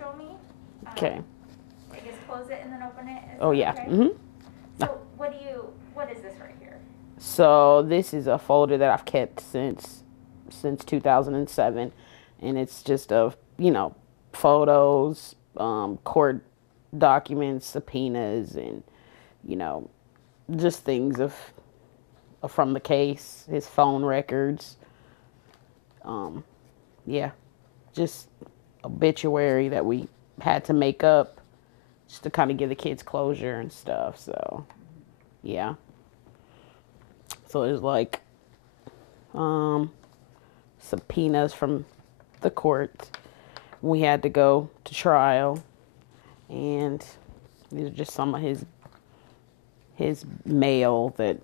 show me? Okay. I guess close it and then open it. Oh, yeah. Okay? Mm-hmm. So what is this right here? So this is a folder that I've kept since 2007, and it's just of photos, court documents, subpoenas, and you know just things of from the case, his phone records. Yeah, just obituary that we had to make up just to kind of give the kids closure and stuff. So yeah, so it's like subpoenas from the court. We had to go to trial, and these are just some of his mail that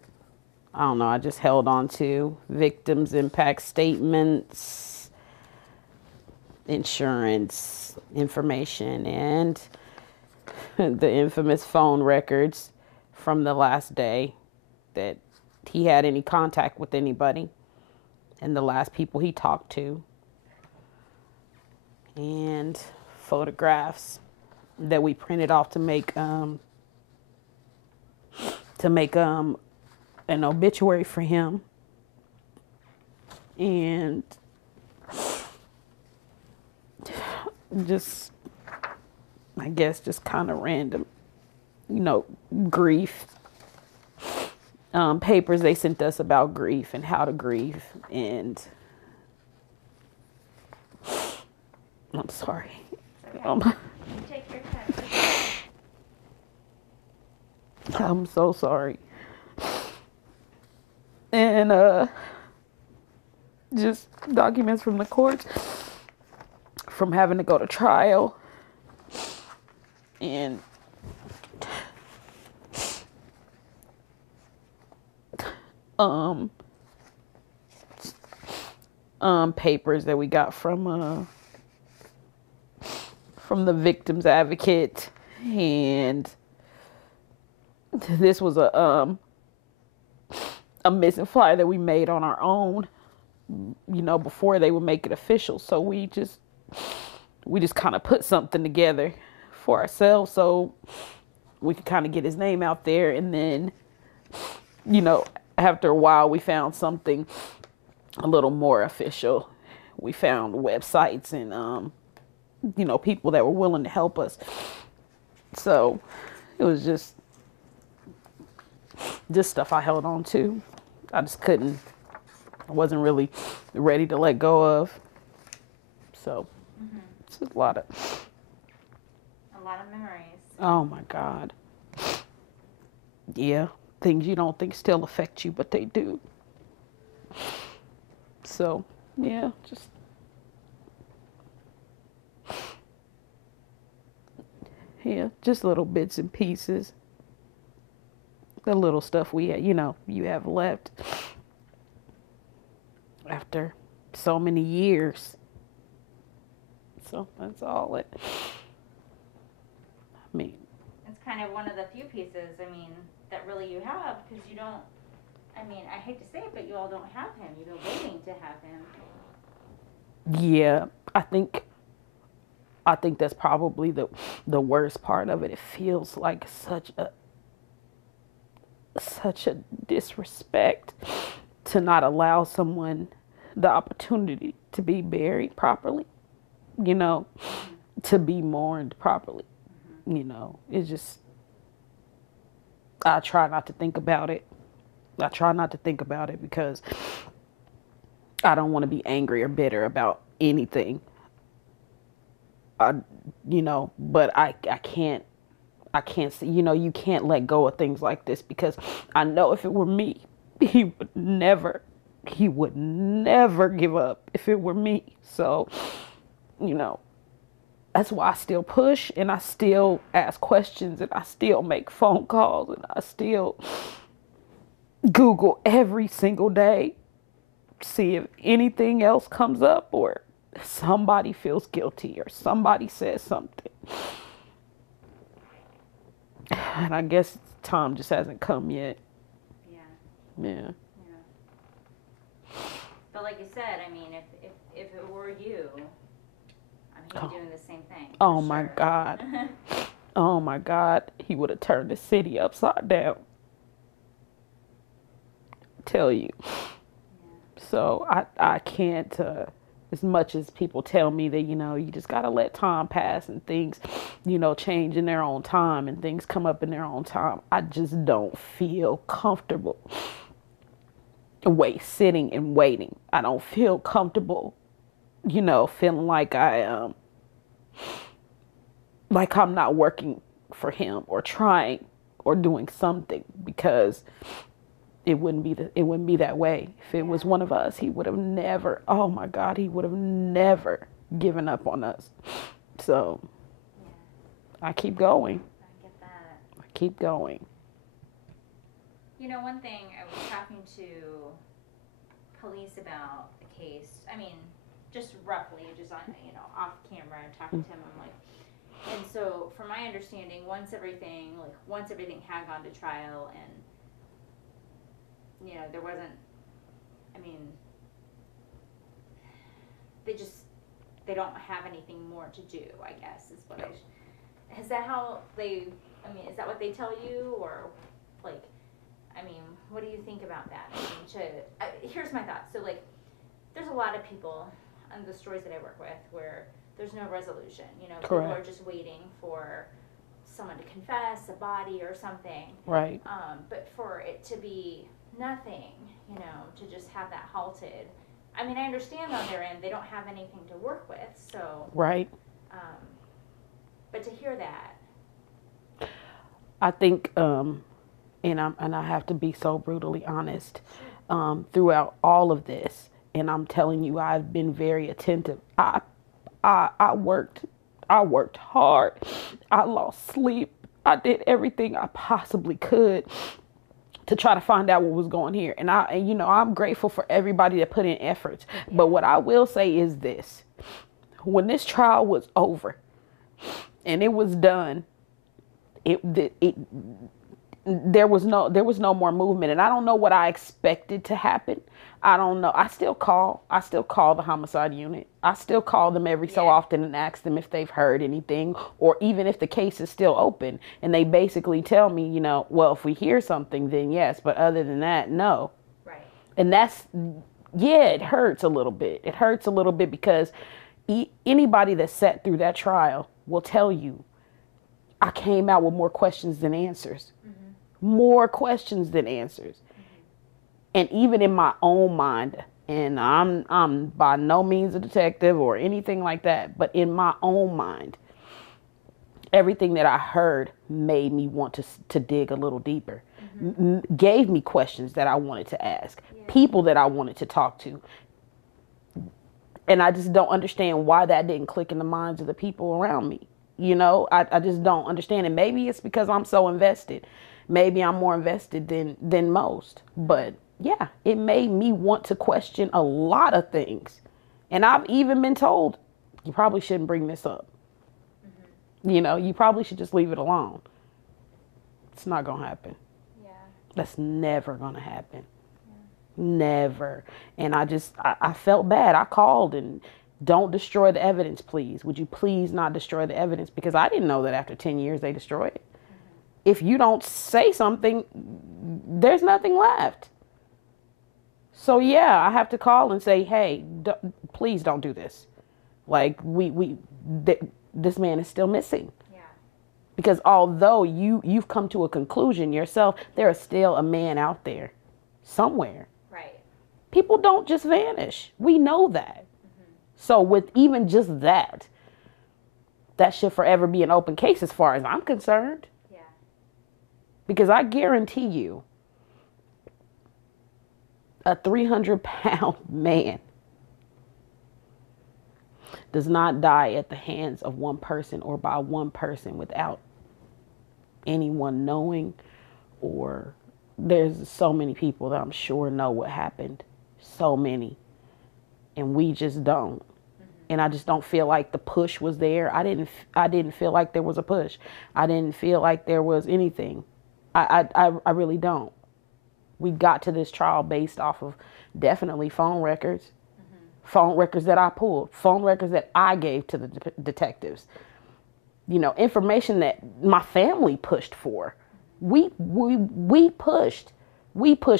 I don't know. I just held on to victims impact statements, insurance information, and the infamous phone records from the last day that he had any contact with anybody and the last people he talked to, and photographs that we printed off to make an obituary for him, and just I guess just kind of random, grief papers they sent us about grief and how to grieve. And I'm sorry. Okay. Take your time. I'm so sorry. And just documents from the courts, from having to go to trial, and papers that we got from the victim's advocate. And this was a missing flyer that we made on our own, before they would make it official. So we just kind of put something together for ourselves so we could kind of get his name out there. And then, after a while, we found something a little more official. We found websites and, people that were willing to help us. So it was just stuff I held on to. I wasn't really ready to let go of. So it's a lot of memories. Oh my God. Yeah, things you don't think still affect you, but they do. So yeah, just little bits and pieces. The little stuff you have left after so many years. So that's all I mean. It's kind of one of the few pieces, that really you have, because you don't, I hate to say it, but you all don't have him. You've been waiting to have him. Yeah, I think that's probably the worst part of it. It feels like such a disrespect to not allow someone the opportunity to be buried properly, to be mourned properly. It's just, I try not to think about it. Because I don't want to be angry or bitter about anything. But I can't see, you can't let go of things like this, because I know if it were me, he would never give up if it were me. So, that's why I still push, and I still ask questions, and I still make phone calls, and I still Google every single day, see if anything else comes up, or somebody feels guilty, or somebody says something. And I guess time just hasn't come yet. Yeah. But like you said, if it were you, be doing the same thing. Oh my God. Oh my God. He would have turned the city upside down. Tell you. Yeah. So I can't, as much as people tell me that, you just got to let time pass and things, change in their own time and things come up in their own time. I just don't feel comfortable sitting and waiting. I don't feel comfortable, feeling like like I'm not working for him or trying or doing something, because it wouldn't be that way. If it was one of us, he would have never, oh my God, he would have never given up on us. So I keep going. I get that. I keep going. One thing, I was talking to police about the case. I mean, just roughly, just on, off camera, talking to him. I'm like, and so from my understanding, once everything had gone to trial and, there wasn't, I mean, they don't have anything more to do, I guess, is what is that how is that what they tell you, or, like, what do you think about that? Here's my thought. So, like, there's a lot of people on the stories that I work with where there's no resolution, Correct. People are just waiting for someone to confess, a body or something. Right. But for it to be nothing, to just have that halted. I understand on their end they don't have anything to work with, so. Right. But to hear that. I think, and I have to be so brutally honest, throughout all of this, and I'm telling you, I've been very attentive. I worked hard. I lost sleep. I did everything I possibly could to try to find out what was going here. And I'm grateful for everybody that put in efforts. But what I will say is this: when this trial was over and it was done, there was no more movement. And I don't know what I expected to happen. I don't know. I still call the homicide unit. I still call them every so often and ask them if they've heard anything, or even if the case is still open. And they basically tell me, well, if we hear something, then yes. But other than that, no. Right. And it hurts a little bit. It hurts a little bit because anybody that sat through that trial will tell you, I came out with more questions than answers. Mm-hmm. More questions than answers. And even in my own mind, and I'm by no means a detective or anything like that, but in my own mind, everything that I heard made me want to dig a little deeper, gave me questions that I wanted to ask, people that I wanted to talk to. And I just don't understand why that didn't click in the minds of the people around me. I just don't understand. And maybe it's because I'm so invested. Maybe I'm more invested than most, but yeah, it made me want to question a lot of things. And I've even been told, you probably shouldn't bring this up. Mm-hmm. You probably should just leave it alone. It's not going to happen. Yeah. That's never going to happen. Yeah. Never. And I felt bad. I called and, don't destroy the evidence, please. Would you please not destroy the evidence? Because I didn't know that after 10 years they destroyed it. Mm-hmm. If you don't say something, there's nothing left. So yeah, I have to call and say, hey, please don't do this. Like this man is still missing. Yeah. Because although you've come to a conclusion yourself, there is still a man out there somewhere. Right. People don't just vanish. We know that. Mm-hmm. So with even just that should forever be an open case as far as I'm concerned. Yeah. Because I guarantee you, a 300-pound man does not die at the hands of one person or by one person without anyone knowing, or there's so many people that I'm sure know what happened. So many. And we just don't. Mm-hmm. And I just don't feel like the push was there. I didn't feel like there was a push. I didn't feel like there was anything. I really don't. We got to this trial based off of definitely phone records. Mm-hmm. phone records that I pulled, phone records that I gave to the detectives, information that my family pushed for. We pushed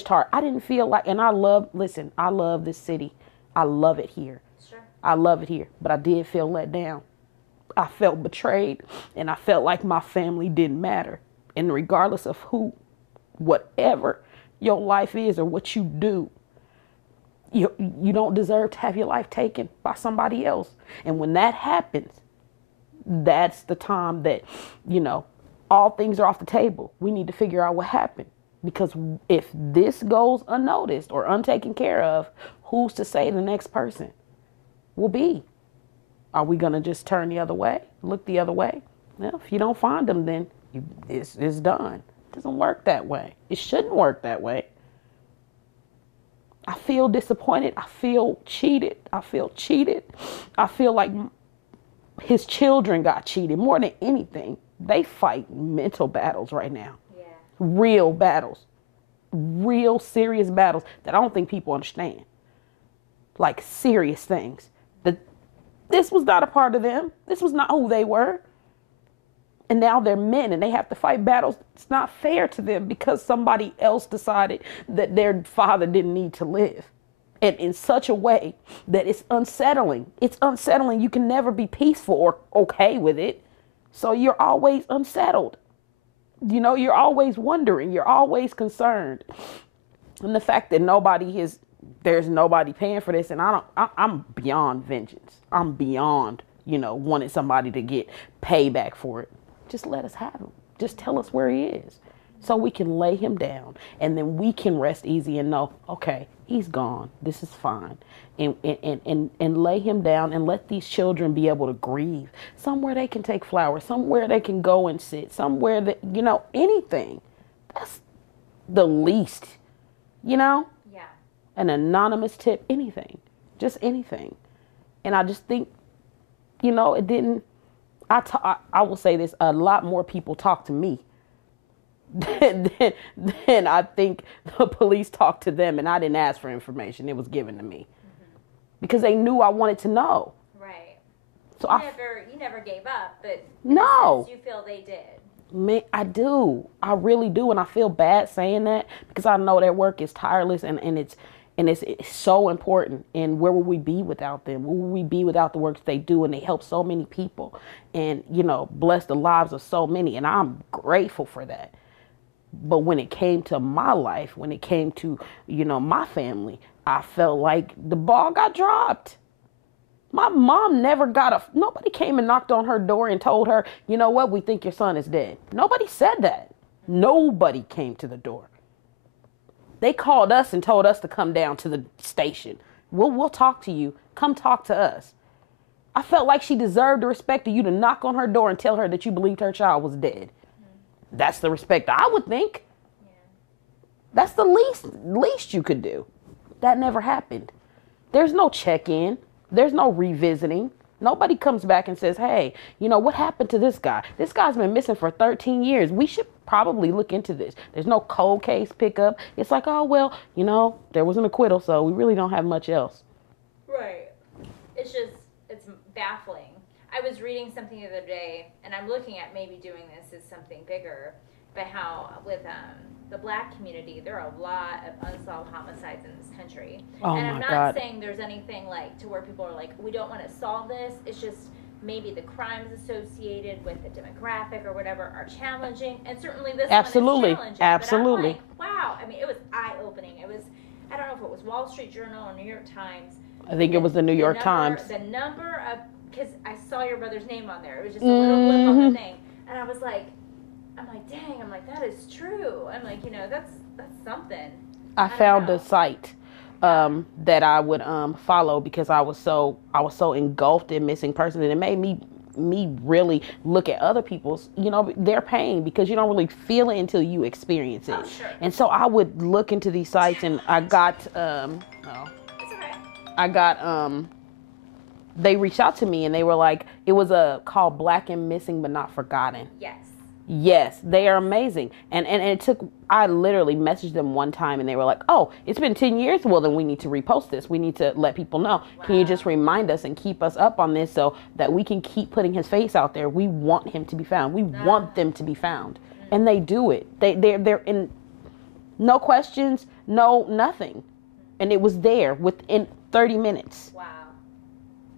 hard. I didn't feel like, and I love this city. I love it here. Sure. I love it here, but I did feel let down. I felt betrayed, and I felt like my family didn't matter. And regardless of whatever your life is or what you do, you don't deserve to have your life taken by somebody else. And when that happens, that's the time that, all things are off the table. We need to figure out what happened. Because if this goes unnoticed or untaken care of, who's to say the next person will be? Are we going to just turn the other way, look the other way? Well, if you don't find them, then it's done. It doesn't work that way. It shouldn't work that way. I feel disappointed. I feel cheated. I feel like his children got cheated more than anything. They fight mental battles right now. Yeah. Real battles. Real serious battles that I don't think people understand. Like serious things. This was not a part of them. This was not who they were. And now they're men and they have to fight battles. It's not fair to them because somebody else decided that their father didn't need to live. And in such a way that it's unsettling. It's unsettling. You can never be peaceful or okay with it. So you're always unsettled. You're always wondering. You're always concerned. And the fact that there's nobody paying for this. And I'm beyond vengeance. I'm beyond, wanting somebody to get payback for it. Just let us have him. Just tell us where he is so we can lay him down. And then we can rest easy and know, okay, he's gone. This is fine. And lay him down and let these children be able to grieve. Somewhere they can take flowers. Somewhere they can go and sit. Somewhere that, anything. That's the least, Yeah. An anonymous tip, anything. Just anything. And I just think, it didn't, I will say this, a lot more people talk to me than I think the police talked to them, and I didn't ask for information. It was given to me because they knew I wanted to know. Right. So you never gave up, but no, you feel they did. Man, I do. I really do. And I feel bad saying that because I know their work is tireless and it's so important. And where would we be without them? Where would we be without the work they do? And they help so many people and, bless the lives of so many. And I'm grateful for that. But when it came to my life, when it came to, my family, I felt like the ball got dropped. My mom nobody came and knocked on her door and told her, you know what, we think your son is dead. Nobody said that. Nobody came to the door. They called us and told us to come down to the station. We'll talk to you. Come talk to us. I felt like she deserved the respect of you to knock on her door and tell her that you believed her child was dead. Mm-hmm. That's the respect I would think. Yeah. That's the least you could do. That never happened. There's no check-in. There's no revisiting. Nobody comes back and says, hey, what happened to this guy? This guy's been missing for 13 years. We should probably look into this. There's no cold case pickup. It's like, oh, well, there was an acquittal, so we really don't have much else. Right. It's baffling. I was reading something the other day, and I'm looking at maybe doing this as something bigger, but how with the black community, there are a lot of unsolved homicides in this country. Oh, and I'm my not God. saying there's anything like to where people are like, we don't want to solve this. It's just maybe the crimes associated with the demographic or whatever are challenging, and certainly this Absolutely. one is challenging. Absolutely. But I'm like, wow. I mean, it was eye-opening. It was, I don't know if it was Wall Street Journal or New York Times. I think it was the New York Times. The number of, because I saw your brother's name on there. It was just a little blip on the thing. And I was like, dang, that is true. I'm like, that's something. I found a site that I would follow because I was so engulfed in missing persons, and it made me really look at other people's their pain, because you don't really feel it until you experience it. Oh, sure. And so I would look into these sites, and I got It's okay. I got they reached out to me, and they were like, it was called Black and Missing but Not Forgotten. Yes. Yes, they are amazing. And it took, I literally messaged them one time and they were like, oh, it's been 10 years. Well, then we need to repost this. We need to let people know. Wow. Can you just remind us and keep us up on this so that we can keep putting his face out there? We want him to be found. We want them to be found. And they do it. They're in no questions, no nothing. And it was there within 30 minutes. Wow.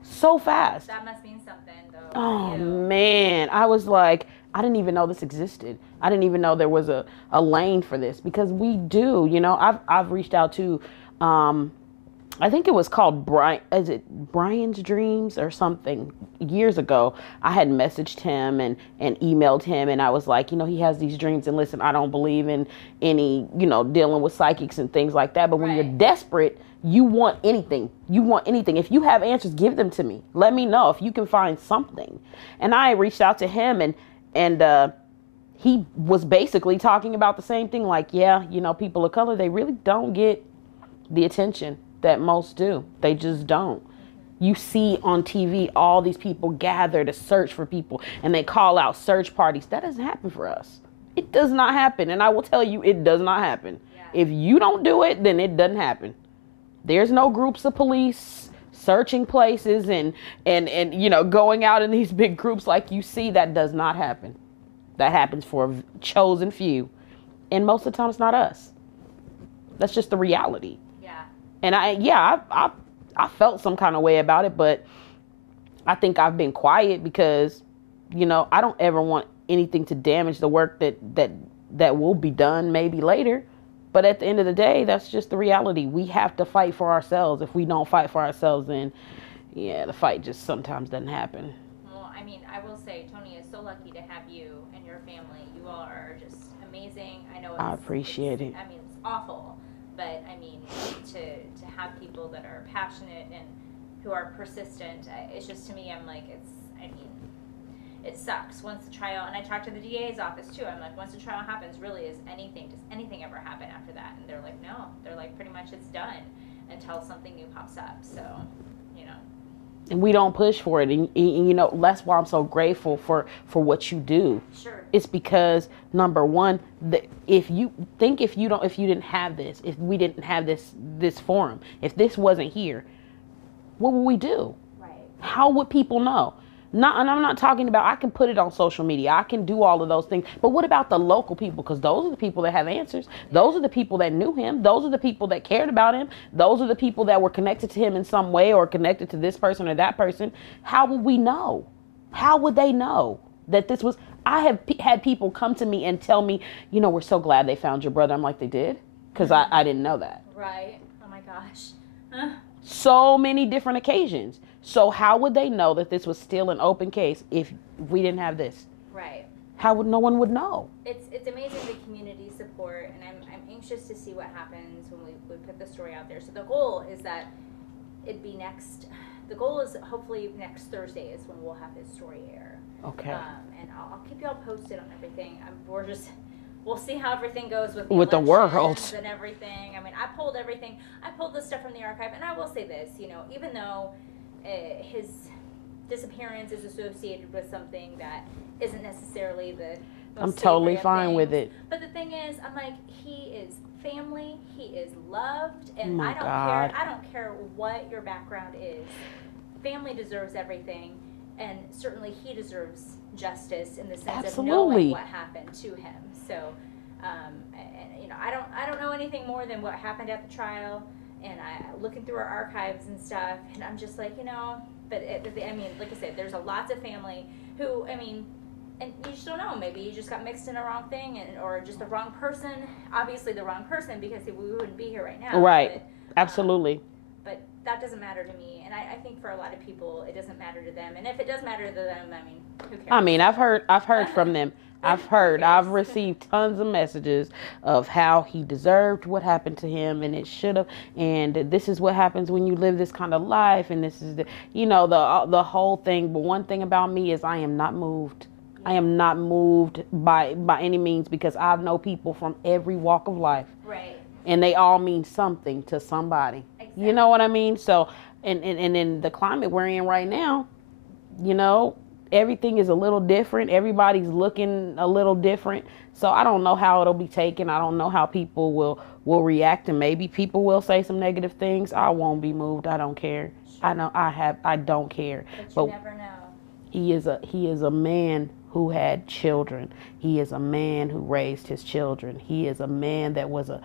So fast. That must mean something, though. Oh, man. I was like, I didn't even know this existed. I didn't even know there was a lane for this, because we do, you know. I've reached out to, I think it was called Brian's Dreams or something years ago. I had messaged him and emailed him, and I was like, you know, he has these dreams, and listen, I don't believe in any, you know, dealing with psychics and things like that. But when you're desperate, you want anything. You want anything. If you have answers, give them to me. Let me know if you can find something. And I reached out to him, and he was basically talking about the same thing. Like, yeah, you know, people of color, they really don't get the attention that most do. They just don't. You see on TV all these people gather to search for people, and they call out search parties. That doesn't happen for us. It does not happen. And I will tell you, it does not happen. Yeah. If you don't do it, then it doesn't happen. There's no groups of police searching places and you know, going out in these big groups like you see. That does not happen. That happens for a chosen few. And most of the time it's not us. That's just the reality. Yeah. And I felt some kind of way about it, but I think I've been quiet because, you know, I don't ever want anything to damage the work that will be done maybe later. But at the end of the day, that's just the reality. We have to fight for ourselves. If we don't fight for ourselves, then, yeah, the fight just sometimes doesn't happen. Well, I mean, I will say, Tony is so lucky to have you and your family. You all are just amazing. I know I appreciate it. I mean, it's awful. But, I mean, to have people that are passionate and who are persistent, it's just, to me, I'm like, it sucks once the trial, and I talked to the DA's office too. I'm like, once the trial happens, really, does anything ever happen after that? And they're like, no. They're like, pretty much it's done until something new pops up. So, you know. And we don't push for it. And you know, that's why I'm so grateful for what you do. Sure. It's because, number one, if you didn't have this, if we didn't have this forum, if this wasn't here, what would we do? Right. How would people know? And I'm not talking about, I can put it on social media. I can do all of those things. But what about the local people? Because those are the people that have answers. Those are the people that knew him. Those are the people that cared about him. Those are the people that were connected to him in some way or connected to this person or that person. How would we know? How would they know that this was? I have had people come to me and tell me, you know, we're so glad they found your brother. I'm like, they did? Because I didn't know that. Right. Oh, my gosh. So many different occasions. So how would they know that this was still an open case if we didn't have this? Right. How would no one would know? It's amazing the community support, and I'm anxious to see what happens when we put the story out there. So the goal is that it'd be the goal is hopefully next Thursday is when we'll have his story air. Okay. And I'll keep y'all posted on everything. We'll see how everything goes with the world and everything. I mean, I pulled everything. I pulled the stuff from the archive, and I will say this, you know, even though his disappearance is associated with something that isn't necessarily the most I'm totally fine with it. But the thing is, I'm like, he is family, he is loved, and I don't care what your background is. Family deserves everything, and certainly he deserves justice in the sense of knowing what happened to him. So, and, you know, I don't know anything more than what happened at the trial. And looking through our archives and stuff, and I'm just like, you know, but I mean, like I said, there's lots of family who, I mean, and you just don't know. Maybe you just got mixed in a wrong thing, or just the wrong person. Obviously, the wrong person, because we wouldn't be here right now. Right. But, absolutely. But that doesn't matter to me, and I think for a lot of people, it doesn't matter to them. And if it does matter to them, I mean, who cares? I mean, I've heard from them. I've received tons of messages of how he deserved what happened to him, and it should have, and this is what happens when you live this kind of life, and this is the whole thing. But one thing about me is I am not moved. I am not moved by any means, because I know people from every walk of life. Right. And they all mean something to somebody. Exactly. You know what I mean? So, and in the climate we're in right now, you know, everything is a little different. Everybody's looking a little different. So I don't know how it'll be taken. I don't know how people will react, and maybe people will say some negative things. I won't be moved. I don't care. Sure. I don't care. But you never know. He is a man who had children. He is a man who raised his children. He is a man that was a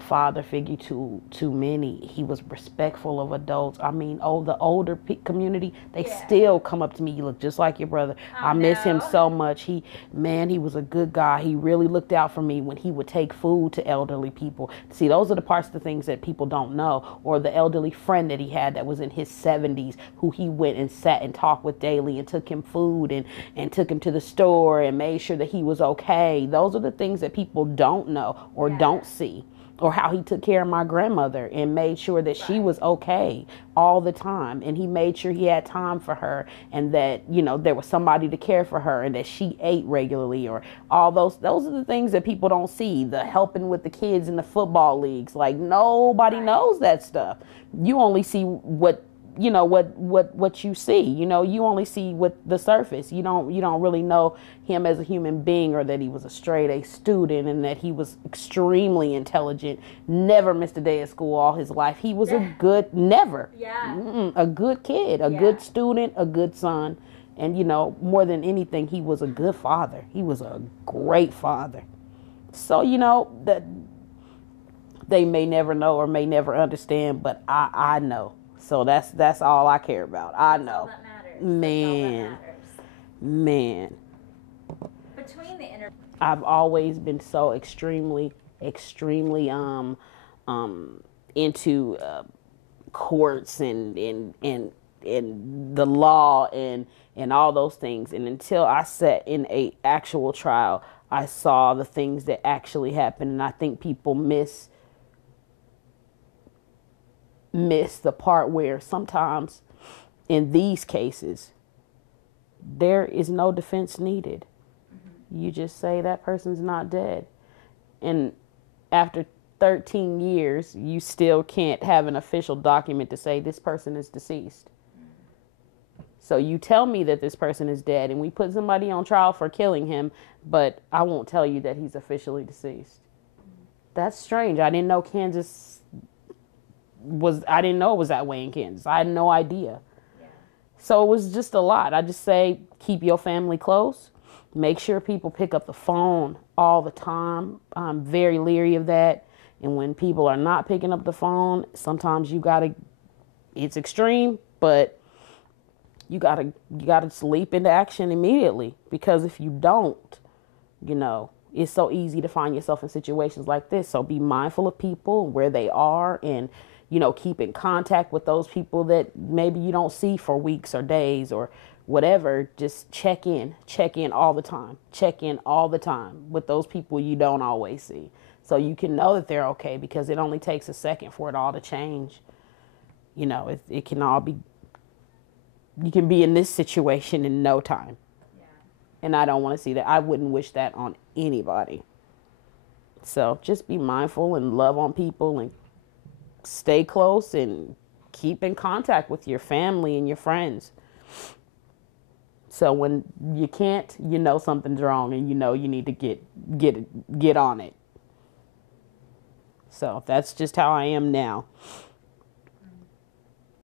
father figure to many. He was respectful of adults. I mean, the older community, they still come up to me. You look just like your brother. I miss him so much. He was a good guy. He really looked out for me when he would take food to elderly people. See, those are the parts of the things that people don't know. Or the elderly friend that he had that was in his 70s, who he went and sat and talked with daily and took him food and took him to the store and made sure that he was okay. Those are the things that people don't know or don't see. Or how he took care of my grandmother and made sure that she was okay all the time. And he made sure he had time for her, and that, there was somebody to care for her, and that she ate regularly, or all those are the things that people don't see. The helping with the kids in the football leagues. Like, nobody knows that stuff. You only see what you see. You only see what the surface. You don't really know him as a human being, or that he was a straight A student, and that he was extremely intelligent, never missed a day of school all his life. He was a good kid, a good student, a good son. And, more than anything, he was a good father. He was a great father. So, that they may never know or may never understand, but I know. So that's all I care about. I know. That's all that matters. Man. Between the I've always been so extremely into courts and the law and all those things. And until I sat in a actual trial, I saw the things that actually happened. And I think people miss the part where sometimes in these cases there is no defense needed. You just say that person's not dead, and after 13 years you still can't have an official document to say this person is deceased. So you tell me that this person is dead, and we put somebody on trial for killing him, but I won't tell you that he's officially deceased. That's strange. I didn't know it was that way in Kansas. I had no idea. Yeah. So it was just a lot. I just say, keep your family close. Make sure people pick up the phone all the time. I'm very leery of that. And when people are not picking up the phone, sometimes it's extreme, but you gotta leap into action immediately. Because if you don't, it's so easy to find yourself in situations like this. So be mindful of people, where they are, and keep in contact with those people that maybe you don't see for weeks or days or whatever. Just check in all the time. Check in all the time with those people you don't always see, so you can know that they're okay, because it only takes a second for it all to change. It can all be, you can be in this situation in no time. Yeah. And I don't want to see that. I wouldn't wish that on anybody. So just be mindful and love on people, and stay close, and keep in contact with your family and your friends. So when you can't, something's wrong, and you need to get on it. So that's just how I am now.